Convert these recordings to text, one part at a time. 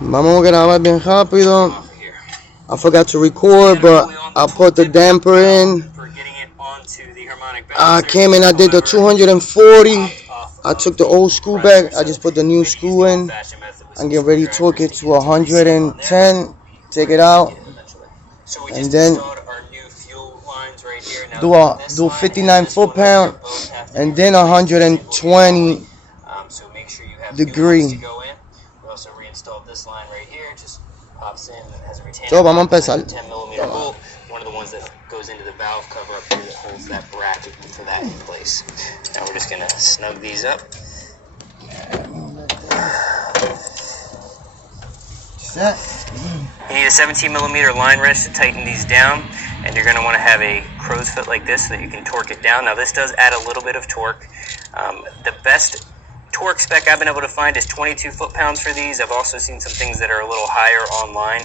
Vamos a grabar bien rápido. I forgot to record, but I put the damper in. I came in, I did the 240. I took the old screw back. I just put the new screw in. I'm getting ready to torque it to 110. Take it out. And then do 59 foot-pound. And then 120 degree. So vamos a empezar. 10mm bolt, one of the ones that goes into the valve cover up here that holds that bracket for that in place. Now we're just gonna snug these up. You need a 17mm line wrench to tighten these down, and you're going to want to have a crow's foot like this so that you can torque it down. Now this does add a little bit of torque. The best torque spec I've been able to find is 22 foot-pounds for these. I've also seen some things that are a little higher online,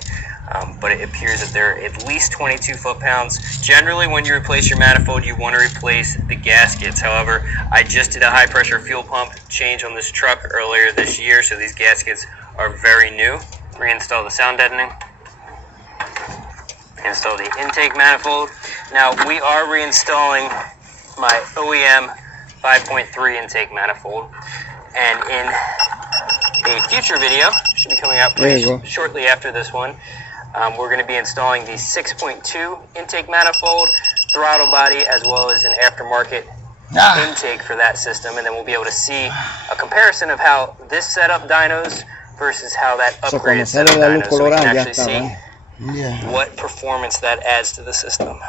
but it appears that they're at least 22 foot-pounds. Generally, when you replace your manifold, you want to replace the gaskets. However, I just did a high-pressure fuel pump change on this truck earlier this year, so these gaskets are very new. Reinstall the sound deadening. Install the intake manifold. Now, we are reinstalling my OEM 5.3 intake manifold. And in a future video, should be coming out pretty shortly after this one, we're going to be installing the 6.2 intake manifold, throttle body, as well as an aftermarket intake for that system. And then we'll be able to see a comparison of how this setup dynos versus how that upgraded setup dynos, so we can actually see what performance that adds to the system.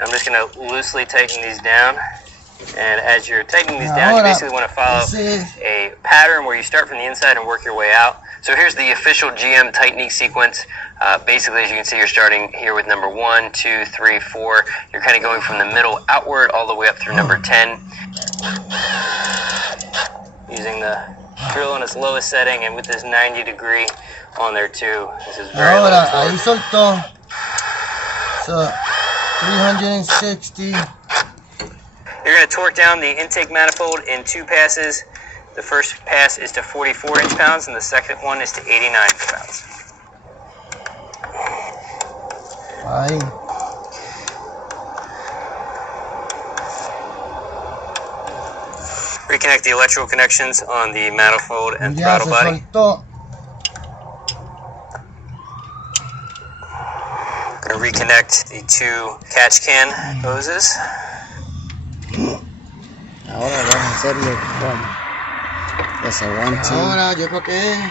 I'm just going to loosely tighten these down. And as you're tightening these down, you basically want to follow a pattern where you start from the inside and work your way out. So here's the official GM tightening sequence. Basically, as you can see, you're starting here with number 1, 2, 3, 4. You're kind of going from the middle outward all the way up through number 10. Using the drill on its lowest setting, and with this 90 degree on there too. This is very low torque. Ahí soltó. So 360. You're going to torque down the intake manifold in 2 passes. The first pass is to 44 inch-pounds, and the second one is to 89 pounds. Ahí. Reconnect the electrical connections on the manifold and throttle body. Going to reconnect the 2 catch can hoses. Ahora vamos a hacerle como desaguante. Ahora yo creo que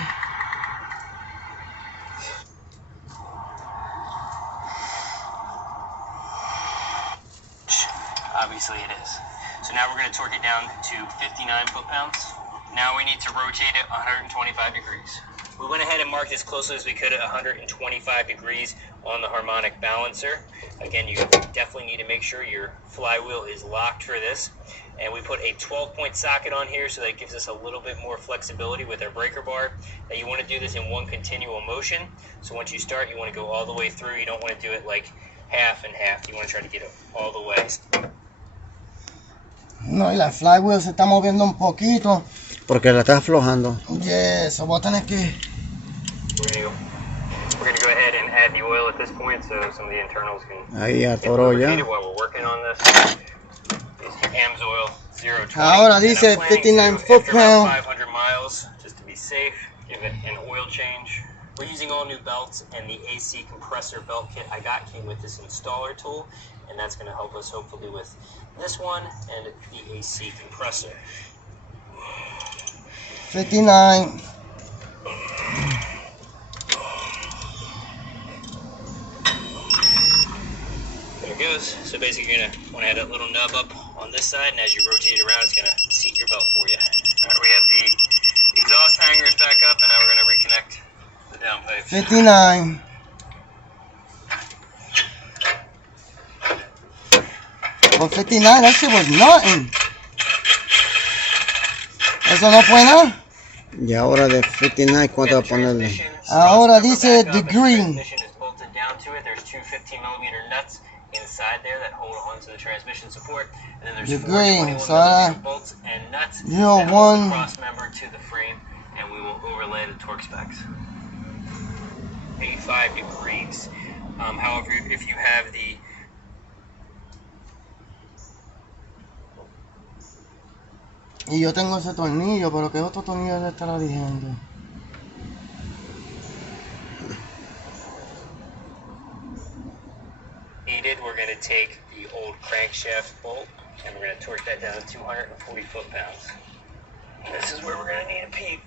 obviously it is. So now we're going to torque it down to 59 foot-pounds. Now we need to rotate it 125 degrees. We went ahead and marked as closely as we could at 125 degrees on the harmonic balancer. Again, you definitely need to make sure your flywheel is locked for this. And we put a 12-point socket on here, so that gives us a little bit more flexibility with our breaker bar. Now you want to do this in one continual motion. So once you start, you want to go all the way through. You don't want to do it like half and half. You want to try to get it all the way. no, y la flywheel se está moviendo un poquito. Porque la está aflojando. Yes, voy a tener que... We're going to go ahead and add the oil at this point, so some of the internals can Ahí atoró ya. while we're working on this. AMS oil 020. Ahora dice 59 foot-pound. 500 miles, just to be safe. Give it an oil change. We're using all new belts, and the AC compressor belt kit I got came with this installer tool, and that's going to help us hopefully with this one and the AC compressor. 59. There it goes. So basically you're going to want to add that little nub up on this side, and as you rotate it around, it's going to seat your belt for you. Alright, we have the exhaust hangers back up, and now we're going to reconnect the downpipe. 59. Well, 59, that shit was nothing. Eso no fue nada. Y ahora de 59, ¿cuánto va a ponerle? Ahora dice degree. Transmission is bolted down to it. There's 2 15mm nuts inside there that hold onto the transmission support, and then there's Degree. 4 So 21mm bolts and nuts that hold the cross member to the frame, and we will overlay the torque specs. 85 degrees. However, if you have the Y yo tengo ese tornillo, pero ¿qué otro tornillo le estará diciendo? heated, we're going to take the old crankshaft bolt and we're going to torque that down to 240 foot-pounds. This is where we're going to need a peep.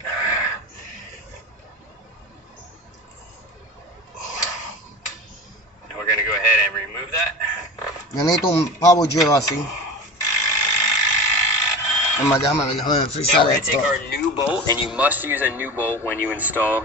And we're going to go ahead and remove that. Yo necesito un power drill así. Es más, déjame Now we're going to take our new bolt, and you must use a new bolt when you install